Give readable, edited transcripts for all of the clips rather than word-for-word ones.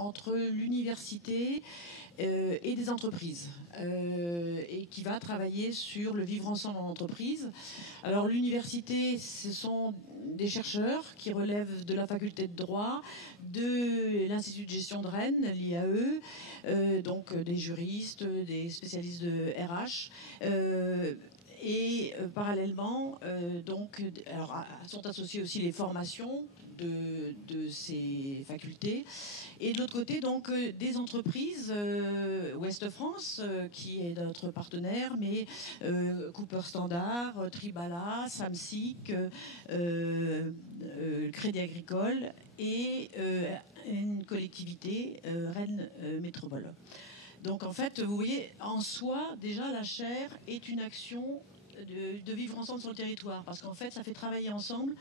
entre l'université et des entreprises, et qui va travailler sur le vivre ensemble en entreprise. Alors l'université, ce sont des chercheurs qui relèvent de la faculté de droit, de l'Institut de gestion de Rennes, l'IAE, donc des juristes, des spécialistes de RH. Et parallèlement, alors, sont associées aussi les formations de ces facultés. Et de l'autre côté, donc, des entreprises, Ouest France, qui est notre partenaire, mais Cooper Standard, Tribala, Samsic, Crédit Agricole et une collectivité, Rennes Métropole. Donc en fait, vous voyez, en soi, déjà, la chaire est une action de vivre ensemble sur le territoire. Parce qu'en fait, ça fait travailler ensemble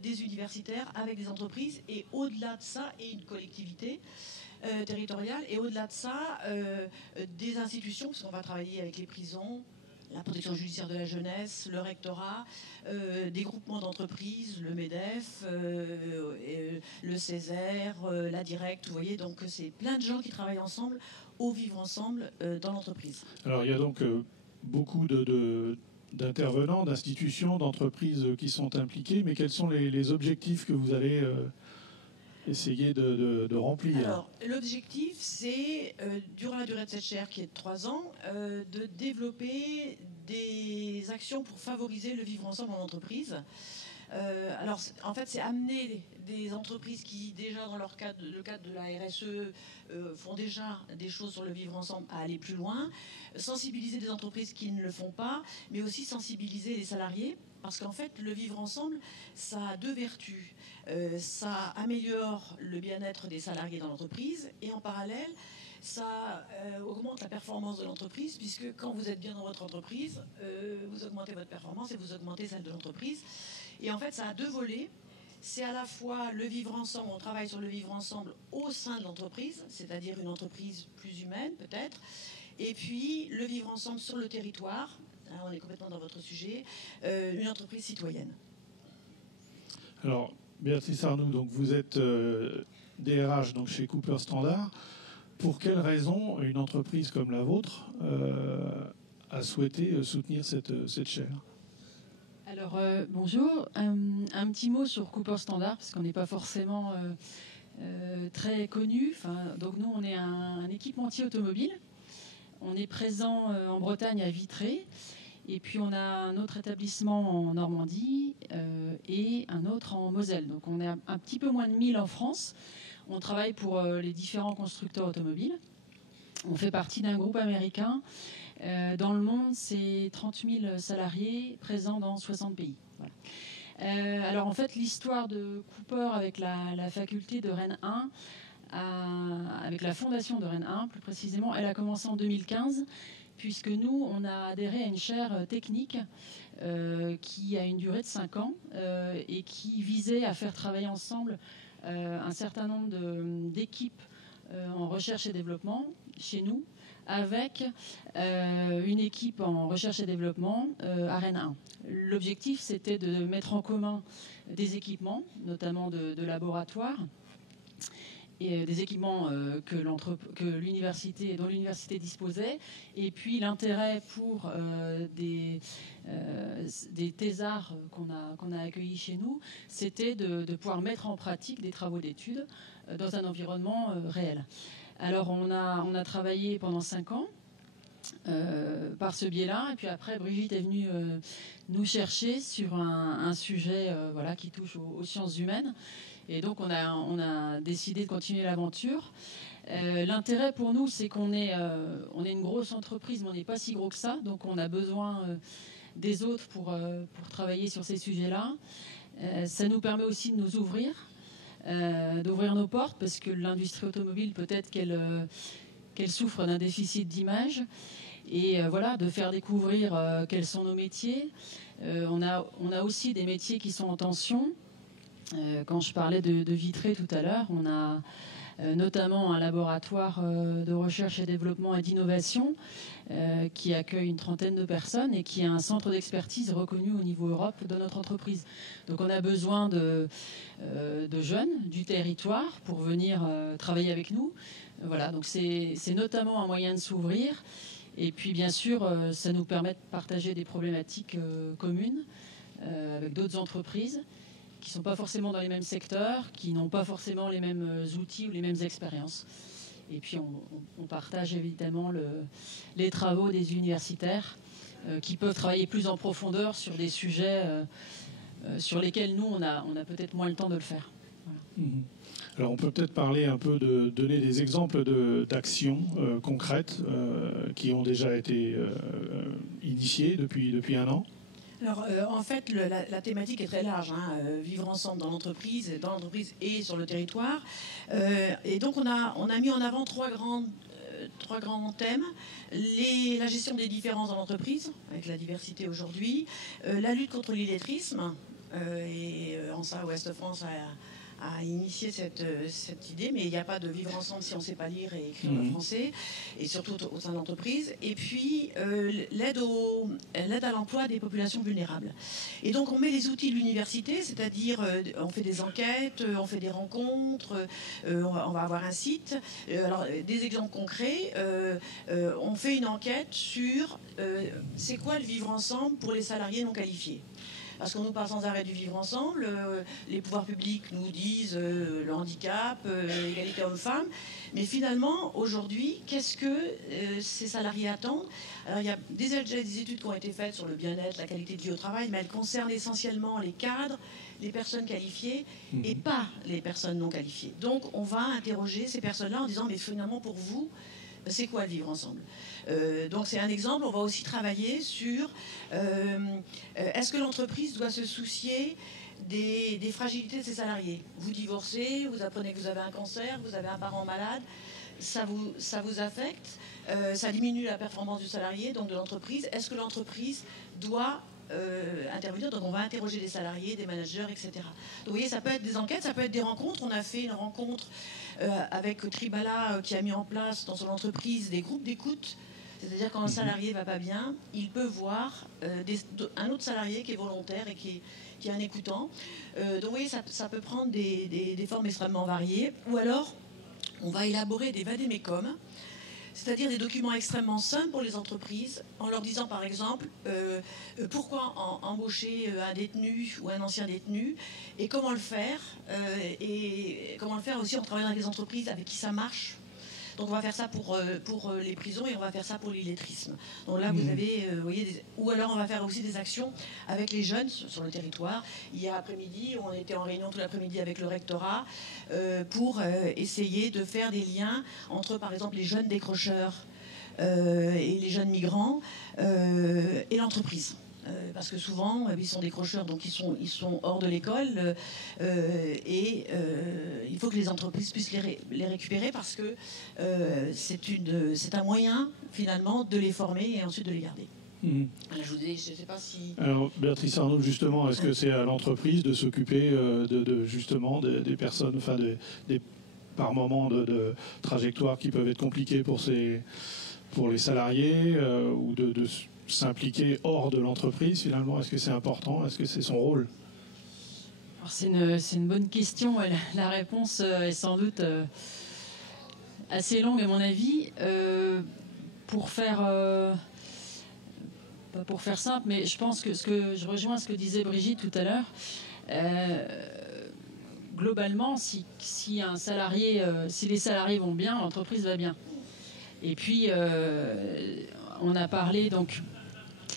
des universitaires avec des entreprises et au-delà de ça, et une collectivité territoriale. Et au-delà de ça, des institutions, parce qu'on va travailler avec les prisons, la protection judiciaire de la jeunesse, le rectorat, des groupements d'entreprises, le MEDEF, le Césaire, la Direct, vous voyez, donc c'est plein de gens qui travaillent ensemble au vivre ensemble dans l'entreprise. Alors il y a donc beaucoup d'intervenants, d'institutions, d'entreprises qui sont impliquées, mais quels sont les objectifs que vous allez essayer de remplir? Alors, l'objectif, c'est, durant la durée de cette chaire, qui est de 3 ans, de développer des actions pour favoriser le vivre ensemble en entreprise. Alors, en fait, c'est amener des entreprises qui, déjà dans le cadre de la RSE, font déjà des choses sur le vivre ensemble à aller plus loin, sensibiliser des entreprises qui ne le font pas, mais aussi sensibiliser les salariés, parce qu'en fait, le vivre ensemble, ça a 2 vertus. Ça améliore le bien-être des salariés dans l'entreprise, et en parallèle, ça augmente la performance de l'entreprise, puisque quand vous êtes bien dans votre entreprise, vous augmentez votre performance et vous augmentez celle de l'entreprise. Et en fait, ça a 2 volets. C'est à la fois le vivre ensemble, on travaille sur le vivre ensemble au sein de l'entreprise, c'est-à-dire une entreprise plus humaine peut-être, et puis le vivre ensemble sur le territoire, hein, on est complètement dans votre sujet, une entreprise citoyenne. Alors, Béatrice Arnoux, donc vous êtes DRH donc chez Cooper Standard. Pour quelles raisons une entreprise comme la vôtre a souhaité soutenir cette chaire? Alors, bonjour. Un petit mot sur Cooper Standard, parce qu'on n'est pas forcément très connu. Donc nous, on est un équipementier automobile. On est présent en Bretagne à Vitré. Et puis on a un autre établissement en Normandie et un autre en Moselle. Donc on est un petit peu moins de 1000 en France. On travaille pour les différents constructeurs automobiles. On fait partie d'un groupe américain. Dans le monde, c'est 30 000 salariés présents dans 60 pays. Voilà. Alors en fait, l'histoire de Cooper avec la faculté de Rennes 1, avec la fondation de Rennes 1 plus précisément, elle a commencé en 2015, puisque nous, on a adhéré à une chaire technique qui a une durée de 5 ans et qui visait à faire travailler ensemble un certain nombre d'équipes en recherche et développement chez nous, avec une équipe en recherche et développement à Rennes 1. L'objectif, c'était de mettre en commun des équipements, notamment de laboratoires, et des équipements dont l'université disposait, et puis l'intérêt pour des thésards qu'on a accueillis chez nous, c'était de pouvoir mettre en pratique des travaux d'études dans un environnement réel. Alors on a travaillé pendant 5 ans par ce biais-là, et puis après Brigitte est venue nous chercher sur un sujet qui touche aux sciences humaines. Et donc on a décidé de continuer l'aventure. L'intérêt pour nous, c'est qu'on est une grosse entreprise, mais on n'est pas si gros que ça. Donc on a besoin des autres pour travailler sur ces sujets-là. Ça nous permet aussi de nous ouvrir, d'ouvrir nos portes, parce que l'industrie automobile, peut-être qu'elle souffre d'un déficit d'image. Et de faire découvrir quels sont nos métiers. On a aussi des métiers qui sont en tension. Quand je parlais de Vitré tout à l'heure, on a notamment un laboratoire de recherche et développement et d'innovation qui accueille une trentaine de personnes et qui a un centre d'expertise reconnu au niveau Europe de notre entreprise. Donc on a besoin de jeunes du territoire pour venir travailler avec nous. Voilà, donc c'est notamment un moyen de s'ouvrir. Et puis bien sûr, ça nous permet de partager des problématiques communes avec d'autres entreprises qui ne sont pas forcément dans les mêmes secteurs, qui n'ont pas forcément les mêmes outils ou les mêmes expériences. Et puis on partage évidemment les travaux des universitaires qui peuvent travailler plus en profondeur sur des sujets sur lesquels nous, on a peut-être moins le temps de le faire. Voilà. Alors on peut peut-être parler un peu de donner des exemples d'actions concrètes qui ont déjà été initiées depuis un an. Alors, en fait, la thématique est très large, hein, vivre ensemble dans l'entreprise et sur le territoire. Et donc, on a mis en avant trois grands thèmes. La gestion des différences dans l'entreprise, avec la diversité aujourd'hui. La lutte contre l'illettrisme. Et en ça, Ouest France a initié cette idée, mais il n'y a pas de vivre ensemble si on ne sait pas lire et écrire le français, et surtout au sein de l'entreprise. Et puis, l'aide à l'emploi des populations vulnérables. Et donc, on met les outils de l'université, c'est-à-dire on fait des enquêtes, on fait des rencontres, on va avoir un site. Alors, des exemples concrets, on fait une enquête sur c'est quoi le vivre ensemble pour les salariés non qualifiés. Parce qu'on nous parle sans arrêt du vivre ensemble, les pouvoirs publics nous disent le handicap, l'égalité homme-femme, mais finalement, aujourd'hui, qu'est-ce que ces salariés attendent? Alors, il y a déjà des études qui ont été faites sur le bien-être, la qualité de vie au travail, mais elles concernent essentiellement les cadres, les personnes qualifiées, et pas les personnes non qualifiées. Donc, on va interroger ces personnes-là en disant, mais finalement, pour vous, c'est quoi le vivre ensemble? Donc c'est un exemple. On va aussi travailler sur est-ce que l'entreprise doit se soucier des fragilités de ses salariés? Vous divorcez, vous apprenez que vous avez un cancer, vous avez un parent malade, ça vous affecte, ça diminue la performance du salarié, donc de l'entreprise. Est-ce que l'entreprise doit intervenir? Donc on va interroger des salariés, des managers, etc. Donc vous voyez, ça peut être des enquêtes, ça peut être des rencontres. On a fait une rencontre avec Tribala qui a mis en place dans son entreprise des groupes d'écoute. C'est-à-dire quand un salarié va pas bien, il peut voir un autre salarié qui est volontaire et qui est un écoutant. Donc vous voyez, ça peut prendre des formes extrêmement variées. Ou alors, on va élaborer des vadémécum, c'est-à-dire des documents extrêmement simples pour les entreprises, en leur disant par exemple pourquoi embaucher un détenu ou un ancien détenu et comment le faire aussi en travaillant avec les entreprises avec qui ça marche. Donc on va faire ça pour les prisons et on va faire ça pour l'illettrisme. Donc là vous avez, vous voyez, ou alors on va faire aussi des actions avec les jeunes sur le territoire. Hier après-midi, on était en réunion tout l'après-midi avec le rectorat pour essayer de faire des liens entre par exemple les jeunes décrocheurs et les jeunes migrants et l'entreprise. Parce que souvent, ils sont décrocheurs, donc ils sont hors de l'école et il faut que les entreprises puissent les récupérer parce que c'est un moyen, finalement, de les former et ensuite de les garder. Alors, je ne sais pas si... Alors, Béatrice Arnaud, justement, est-ce que c'est à l'entreprise de s'occuper justement des personnes, enfin, par moments de trajectoires qui peuvent être compliquées pour les salariés ou de s'impliquer hors de l'entreprise, finalement? Est-ce que c'est important? Est-ce que c'est son rôle? Alors c'est une bonne question. La réponse est sans doute assez longue, à mon avis. Pour faire simple, mais je pense que je rejoins ce que disait Brigitte tout à l'heure. Globalement, si les salariés vont bien, l'entreprise va bien. Et puis, on a parlé, donc,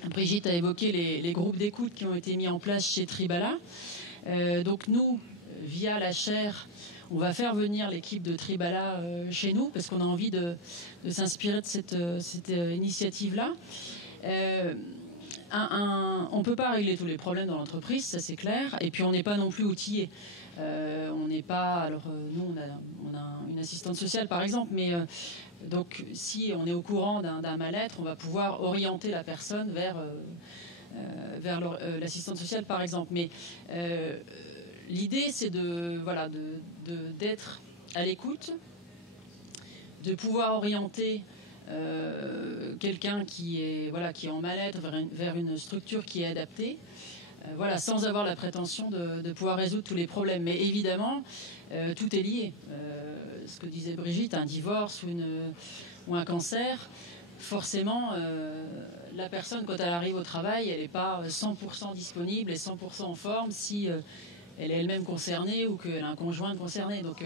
Brigitte a évoqué les groupes d'écoute qui ont été mis en place chez Tribala. Donc nous, via la chaire, on va faire venir l'équipe de Tribala chez nous parce qu'on a envie de s'inspirer de cette initiative-là. On ne peut pas régler tous les problèmes dans l'entreprise, ça c'est clair, et puis on n'est pas non plus outillé. On n'est pas... Alors nous, on a une assistante sociale par exemple, mais... Donc, si on est au courant d'un mal-être, on va pouvoir orienter la personne vers l'assistante sociale, par exemple. Mais l'idée, c'est d'être à l'écoute de pouvoir orienter quelqu'un qui est en mal-être vers une structure qui est adaptée, sans avoir la prétention de pouvoir résoudre tous les problèmes. Mais évidemment, tout est lié. Ce que disait Brigitte, un divorce ou un cancer, forcément, la personne, quand elle arrive au travail, elle n'est pas 100% disponible et 100% en forme si elle est elle-même concernée ou qu'elle a un conjoint concerné. Donc,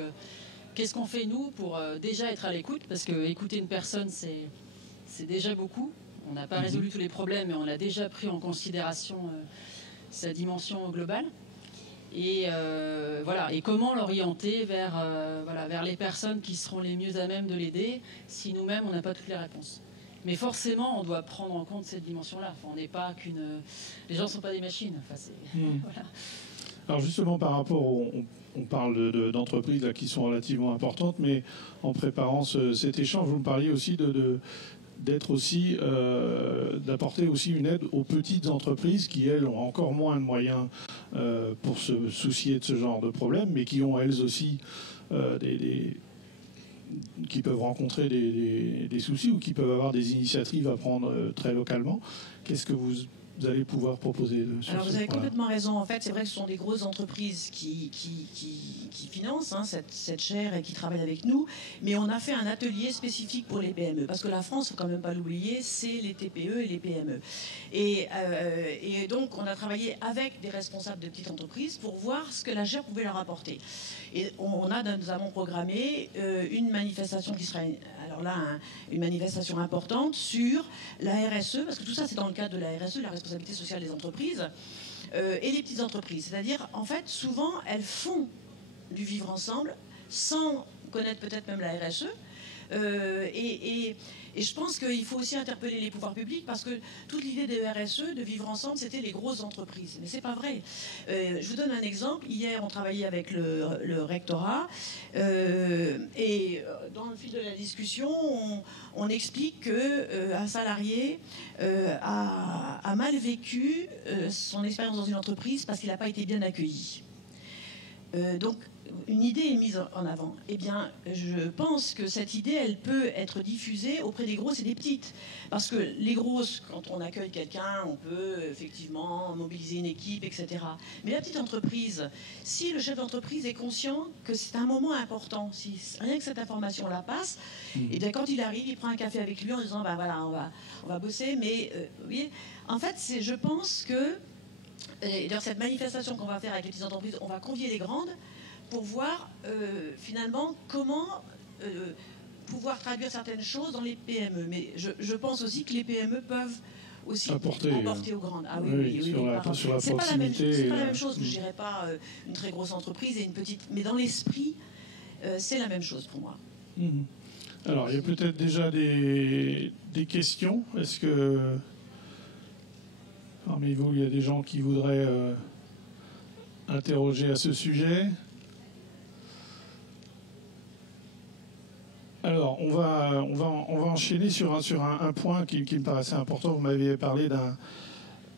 qu'est-ce qu'on fait, nous, pour déjà être à l'écoute? Parce que écouter une personne, c'est déjà beaucoup. On n'a pas résolu tous les problèmes, mais on a déjà pris en considération sa dimension globale. Et et comment l'orienter vers les personnes qui seront les mieux à même de l'aider si nous-mêmes, on n'a pas toutes les réponses. Mais forcément, on doit prendre en compte cette dimension-là. Enfin, on n'est pas les gens ne sont pas des machines. Enfin, voilà. Alors justement, par rapport on parle d'entreprises là, qui sont relativement importantes, mais en préparant cet échange, vous me parliez aussi d'apporter aussi une aide aux petites entreprises qui, elles, ont encore moins de moyens pour se soucier de ce genre de problème, mais qui ont, elles aussi, qui peuvent rencontrer des soucis ou qui peuvent avoir des initiatives à prendre très localement. Qu'est-ce que vous allez pouvoir proposer sur Alors, ce vous avez point-là? complètement raison. En fait, c'est vrai que ce sont des grosses entreprises qui financent cette chaire et qui travaillent avec nous. Mais on a fait un atelier spécifique pour les PME. Parce que la France, il ne faut quand même pas l'oublier, c'est les TPE et les PME. Et donc, on a travaillé avec des responsables de petites entreprises pour voir ce que la chaire pouvait leur apporter. Et nous avons programmé une manifestation qui sera... une manifestation importante sur la RSE, parce que tout ça, c'est dans le cadre de la RSE, la responsabilité sociale des entreprises, et les petites entreprises. C'est-à-dire, en fait, souvent, elles font du vivre ensemble sans connaître peut-être même la RSE. Et je pense qu'il faut aussi interpeller les pouvoirs publics parce que toute l'idée de RSE, de vivre ensemble, c'était les grosses entreprises. Mais c'est pas vrai. Je vous donne un exemple. Hier, on travaillait avec le rectorat et dans le fil de la discussion, on explique qu'un salarié a mal vécu son expérience dans une entreprise parce qu'il n'a pas été bien accueilli. Donc, une idée est mise en avant. Eh bien, je pense que cette idée, elle peut être diffusée auprès des grosses et des petites. Parce que les grosses, quand on accueille quelqu'un, on peut effectivement mobiliser une équipe, etc. Mais la petite entreprise, si le chef d'entreprise est conscient que c'est un moment important, si rien que cette information-là passe, et bien quand il arrive, il prend un café avec lui en disant, ben voilà, on va bosser, mais vous voyez, en fait, je pense que dans cette manifestation qu'on va faire avec les petites entreprises, on va convier les grandes pour voir finalement comment pouvoir traduire certaines choses dans les PME. Mais je pense aussi que les PME peuvent aussi emporter aux grandes. Ah oui, c'est pas la même chose. Je dirais pas une très grosse entreprise et une petite, mais dans l'esprit, c'est la même chose pour moi. Alors, il y a peut-être déjà des questions. Est-ce que parmi vous, il y a des gens qui voudraient interroger à ce sujet? Alors, on va enchaîner sur un point qui me paraissait important. Vous m'aviez parlé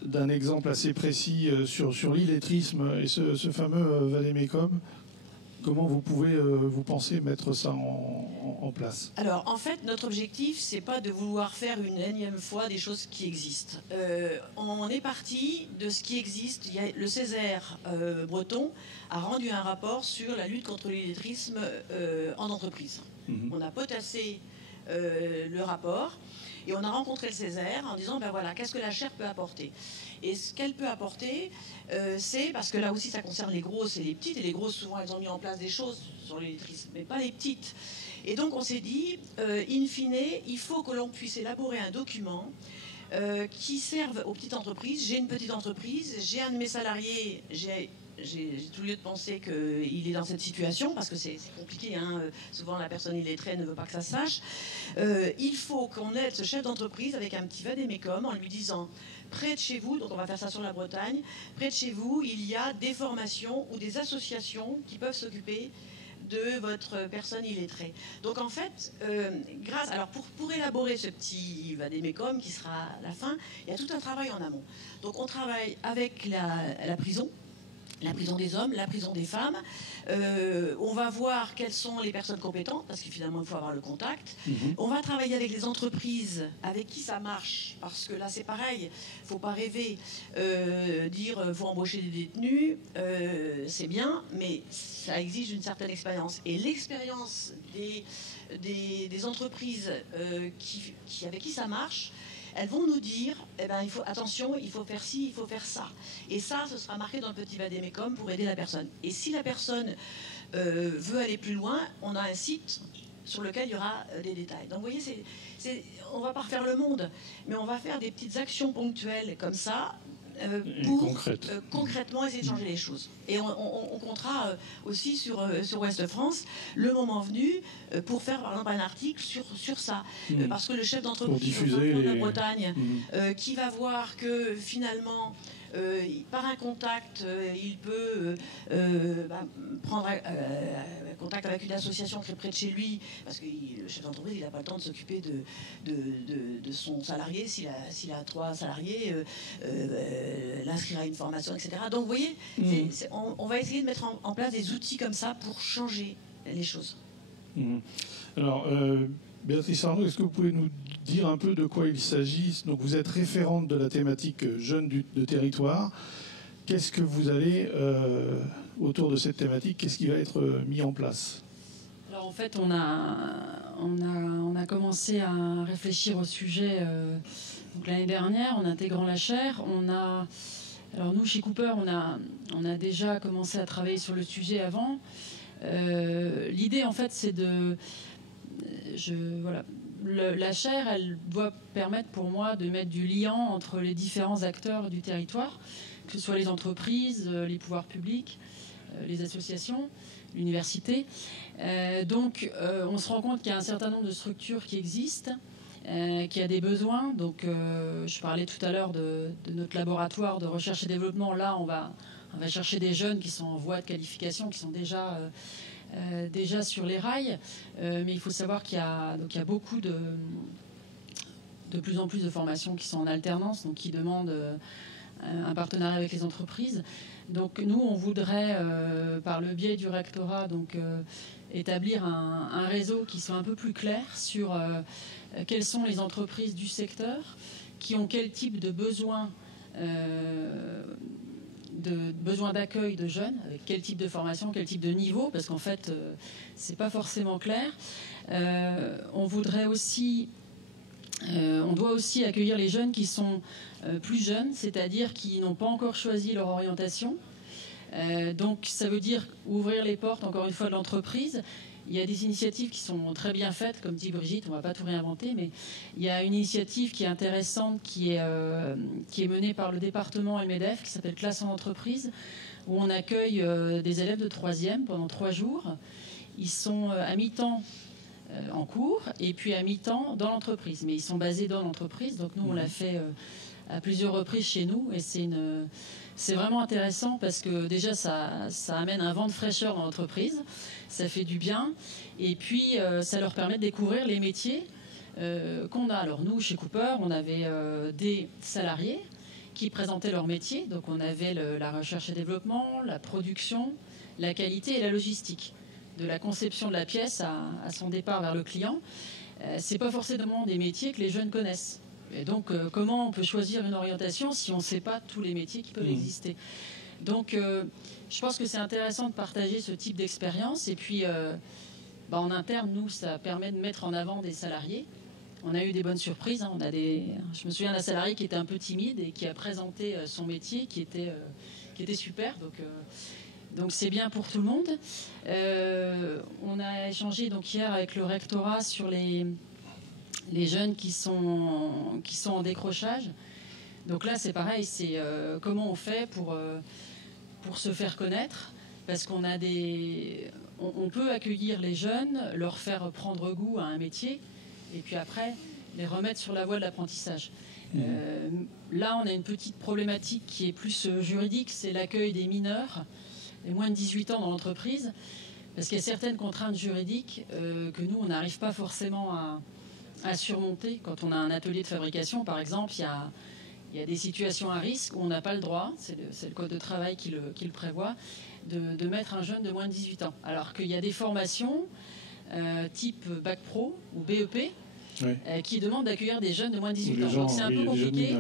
d'un exemple assez précis sur l'illettrisme et ce fameux vade-mecum. Comment vous pensez mettre ça en place? Alors, en fait, notre objectif, c'est pas de vouloir faire une énième fois des choses qui existent. On est parti de ce qui existe. Le Césaire breton a rendu un rapport sur la lutte contre l'illettrisme en entreprise. On a potassé le rapport et on a rencontré le Césaire en disant, ben voilà, qu'est-ce que la chaire peut apporter? Et ce qu'elle peut apporter, c'est, parce que là aussi ça concerne les grosses et les petites, et les grosses souvent elles ont mis en place des choses sur l'illettrisme, mais pas les petites. Et donc on s'est dit, in fine, il faut que l'on puisse élaborer un document qui serve aux petites entreprises. J'ai une petite entreprise, j'ai un de mes salariés, j'ai tout lieu de penser qu'il est dans cette situation, parce que c'est compliqué, hein. Souvent la personne illettrée ne veut pas que ça se sache. Il faut qu'on aide ce chef d'entreprise avec un petit vade-mecum en lui disant, près de chez vous, donc on va faire ça sur la Bretagne, près de chez vous, il y a des formations ou des associations qui peuvent s'occuper de votre personne illettrée. Donc en fait, alors pour élaborer ce petit vade-mecum qui sera à la fin, il y a tout un travail en amont. Donc on travaille avec la prison, la prison des hommes, la prison des femmes. On va voir quelles sont les personnes compétentes, parce que finalement, il faut avoir le contact. On va travailler avec les entreprises avec qui ça marche, parce que là, c'est pareil. Il ne faut pas rêver, dire faut embaucher des détenus, c'est bien, mais ça exige une certaine expérience. Et l'expérience des entreprises avec qui ça marche, elles vont nous dire, attention, il faut faire ci, il faut faire ça. Et ça, ce sera marqué dans le petit vade-mecum pour aider la personne. Et si la personne veut aller plus loin, on a un site sur lequel il y aura des détails. Donc vous voyez, on ne va pas refaire le monde, mais on va faire des petites actions ponctuelles comme ça, pour concrètement essayer de changer les choses. Et on comptera aussi sur Ouest France, le moment venu, pour faire par exemple un article sur ça. Parce que le chef d'entreprise de la Bretagne, qui va voir que finalement, par un contact, il peut prendre contact avec une association très près de chez lui, parce que le chef d'entreprise, il n'a pas le temps de s'occuper de son salarié. S'il a 3 salariés, l'inscrire à une formation, etc. Donc vous voyez, on va essayer de mettre en place des outils comme ça pour changer les choses. Alors, Béatrice Arnaud, est-ce que vous pouvez nous dire un peu de quoi il s'agit? Donc, vous êtes référente de la thématique jeunes de territoire. Qu'est-ce que vous allez, autour de cette thématique, qu'est-ce qui va être mis en place? Alors, en fait, on a commencé à réfléchir au sujet l'année dernière en intégrant la chaire. Alors, nous, chez Cooper, on a déjà commencé à travailler sur le sujet avant. L'idée, en fait, c'est la chaire, elle doit permettre pour moi de mettre du lien entre les différents acteurs du territoire, que ce soit les entreprises, les pouvoirs publics, les associations, l'université. Donc, on se rend compte qu'il y a un certain nombre de structures qui existent, qu'il y a des besoins. Donc, je parlais tout à l'heure de notre laboratoire de recherche et développement. Là, on va chercher des jeunes qui sont en voie de qualification, qui sont déjà sur les rails, mais il faut savoir qu'il y a beaucoup de plus en plus de formations qui sont en alternance, donc qui demandent un partenariat avec les entreprises. Donc nous, on voudrait, par le biais du rectorat, établir un réseau qui soit un peu plus clair sur quelles sont les entreprises du secteur, qui ont quel type de besoins d'accueil de jeunes, avec quel type de formation, quel type de niveau, parce qu'en fait, c'est pas forcément clair. On doit aussi accueillir les jeunes qui sont plus jeunes, c'est-à-dire qui n'ont pas encore choisi leur orientation. Donc, ça veut dire ouvrir les portes, encore une fois, de l'entreprise. Il y a des initiatives qui sont très bien faites, comme dit Brigitte, on ne va pas tout réinventer, mais il y a une initiative qui est intéressante, qui est menée par le département MEDEF, qui s'appelle Classe en entreprise, où on accueille des élèves de 3e pendant 3 jours. Ils sont à mi-temps en cours, et puis à mi-temps dans l'entreprise. Mais ils sont basés dans l'entreprise, donc nous, on l'a fait à plusieurs reprises chez nous, et c'est vraiment intéressant parce que déjà, ça amène un vent de fraîcheur dans l'entreprise. Ça fait du bien. Et puis, ça leur permet de découvrir les métiers qu'on a. Alors, nous, chez Cooper, on avait des salariés qui présentaient leur métier. Donc, on avait la recherche et développement, la production, la qualité et la logistique. De la conception de la pièce à son départ vers le client. C'est pas forcément des métiers que les jeunes connaissent. Et donc, comment on peut choisir une orientation si on ne sait pas tous les métiers qui peuvent exister? Donc, je pense que c'est intéressant de partager ce type d'expérience. Et puis, en interne, nous, ça permet de mettre en avant des salariés. On a eu des bonnes surprises. Hein. Je me souviens d'un salarié qui était un peu timide et qui a présenté son métier, qui était super. Donc, c'est bien pour tout le monde. On a échangé hier avec le rectorat sur les jeunes qui sont en décrochage. Donc là, c'est pareil, c'est comment on fait pour se faire connaître, parce qu'on a on peut accueillir les jeunes, leur faire prendre goût à un métier, et puis après, les remettre sur la voie de l'apprentissage. Là, on a une petite problématique qui est plus juridique, c'est l'accueil des mineurs, les moins de 18 ans dans l'entreprise, parce qu'il y a certaines contraintes juridiques que nous, on n'arrive pas forcément à surmonter. Quand on a un atelier de fabrication, par exemple, il Il y a des situations à risque où on n'a pas le droit, c'est le code de travail qui le prévoit, de mettre un jeune de moins de 18 ans. Alors qu'il y a des formations type Bac Pro ou BEP qui demandent d'accueillir des jeunes de moins de 18 ans. Donc c'est un peu compliqué.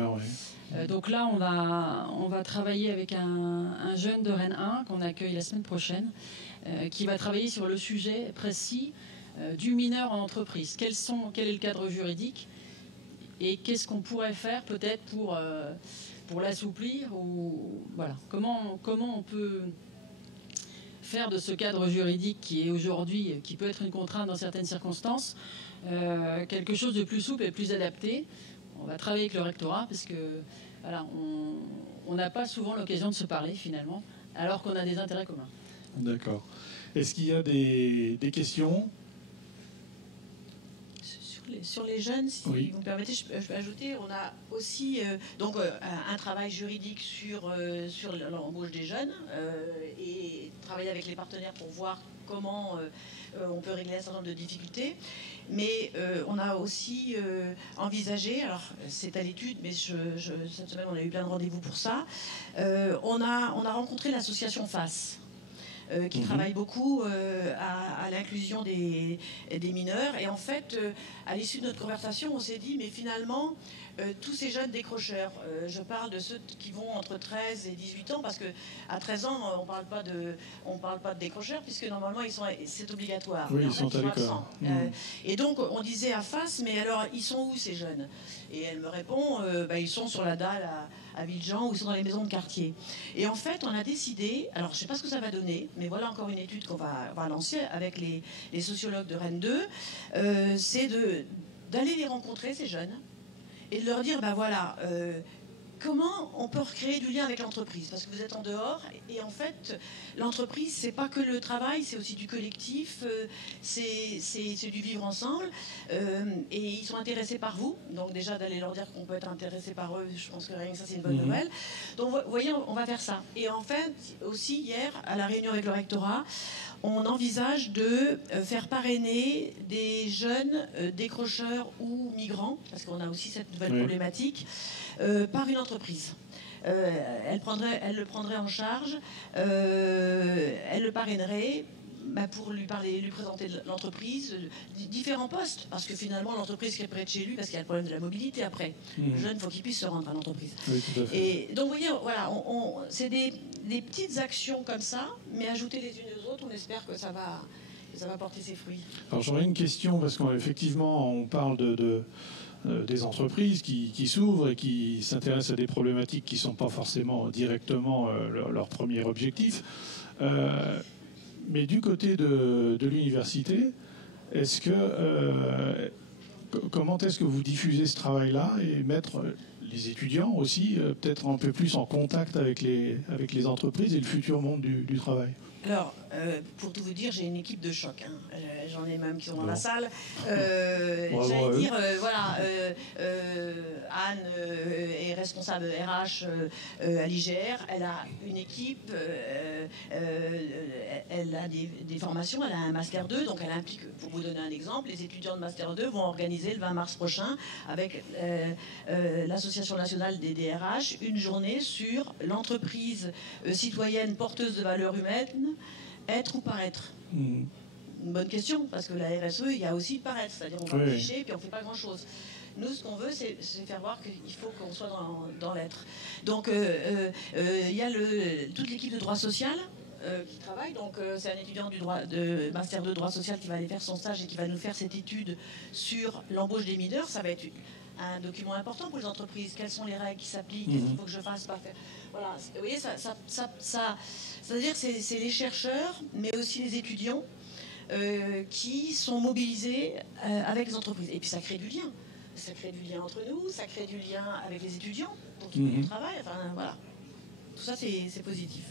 Donc là, on va travailler avec un jeune de Rennes 1 qu'on accueille la semaine prochaine, qui va travailler sur le sujet précis du mineur en entreprise. Quel est le cadre juridique et qu'est-ce qu'on pourrait faire peut-être pour l'assouplir ou voilà. Comment on peut faire de ce cadre juridique qui est aujourd'hui, qui peut être une contrainte dans certaines circonstances, quelque chose de plus souple et plus adapté. On va travailler avec le rectorat parce que voilà, on n'a pas souvent l'occasion de se parler finalement, alors qu'on a des intérêts communs. D'accord. Est-ce qu'il y a des questions ? Sur les jeunes, si oui. vous me permettez, je peux ajouter, on a aussi un travail juridique sur l'embauche des jeunes et travailler avec les partenaires pour voir comment on peut régler un certain nombre de difficultés. Mais on a aussi envisagé, alors c'est à l'étude, mais cette semaine on a eu plein de rendez-vous pour ça, on a rencontré l'association FACE. Qui travaille beaucoup à l'inclusion des mineurs. Et en fait, à l'issue de notre conversation, on s'est dit, mais finalement, tous ces jeunes décrocheurs, je parle de ceux qui vont entre 13 et 18 ans, parce qu'à 13 ans, on ne parle pas de décrocheurs, puisque normalement, c'est obligatoire. Oui, ils sont à l'école. Et donc, on disait à FACE, mais alors, ils sont où ces jeunes ? Et elle me répond, ils sont sur la dalle à Villejean ou ils sont dans les maisons de quartier. Et en fait, on a décidé, alors je ne sais pas ce que ça va donner, mais voilà encore une étude qu'on va lancer avec les sociologues de Rennes 2, c'est d'aller les rencontrer, ces jeunes, et de leur dire, comment on peut recréer du lien avec l'entreprise ? Parce que vous êtes en dehors, et en fait, l'entreprise, c'est pas que le travail, c'est aussi du collectif, c'est du vivre ensemble, et ils sont intéressés par vous. Donc déjà, d'aller leur dire qu'on peut être intéressé par eux, je pense que rien que ça, c'est une bonne nouvelle. Donc, vous voyez, on va faire ça. Et en fait, aussi, hier, à la réunion avec le rectorat, on envisage de faire parrainer des jeunes décrocheurs ou migrants, parce qu'on a aussi cette nouvelle problématique, par une entreprise. Elle le prendrait en charge, elle le parrainerait pour lui présenter l'entreprise, différents postes, parce que finalement l'entreprise qui est près de chez lui, parce qu'il y a le problème de la mobilité après. Le jeune, il faut qu'il puisse se rendre à l'entreprise. Oui, tout à fait. Et donc vous voyez, voilà, c'est des petites actions comme ça, mais ajoutées les unes aux autres, on espère que ça va porter ses fruits. Alors j'aurais une question, parce qu'effectivement on parle des entreprises qui s'ouvrent et qui s'intéressent à des problématiques qui ne sont pas forcément directement leur premier objectif. Mais du côté de l'université, comment est-ce que vous diffusez ce travail-là et mettre les étudiants aussi peut-être un peu plus en contact avec les entreprises et le futur monde du travail ? Alors, pour tout vous dire, j'ai une équipe de choc. J'en ai même qui sont dans la salle. J'allais dire, Anne est responsable RH à l'IGR. Elle a une équipe, elle a des formations, elle a un Master 2. Donc, elle implique, pour vous donner un exemple, les étudiants de Master 2 vont organiser le 20 mars prochain avec l'Association nationale des DRH une journée sur l'entreprise citoyenne porteuse de valeurs humaines, être ou paraître. Une bonne question, parce que la RSE, il y a aussi paraître, c'est-à-dire on va afficher, puis on ne fait pas grand-chose. Nous, ce qu'on veut, c'est faire voir qu'il faut qu'on soit dans l'être. Donc, il y a toute l'équipe de droit social qui travaille. Donc, c'est un étudiant de Master 2 droit social qui va aller faire son stage et qui va nous faire cette étude sur l'embauche des mineurs. Ça va être un document important pour les entreprises. Quelles sont les règles qui s'appliquent ? Qu'est-ce qu'il faut que je fasse ? Pas faire. Voilà. Vous voyez, c'est-à-dire que c'est les chercheurs, mais aussi les étudiants qui sont mobilisés avec les entreprises. Et puis ça crée du lien. Ça crée du lien entre nous, ça crée du lien avec les étudiants pour qui on travaille. Enfin, voilà. Tout ça, c'est positif.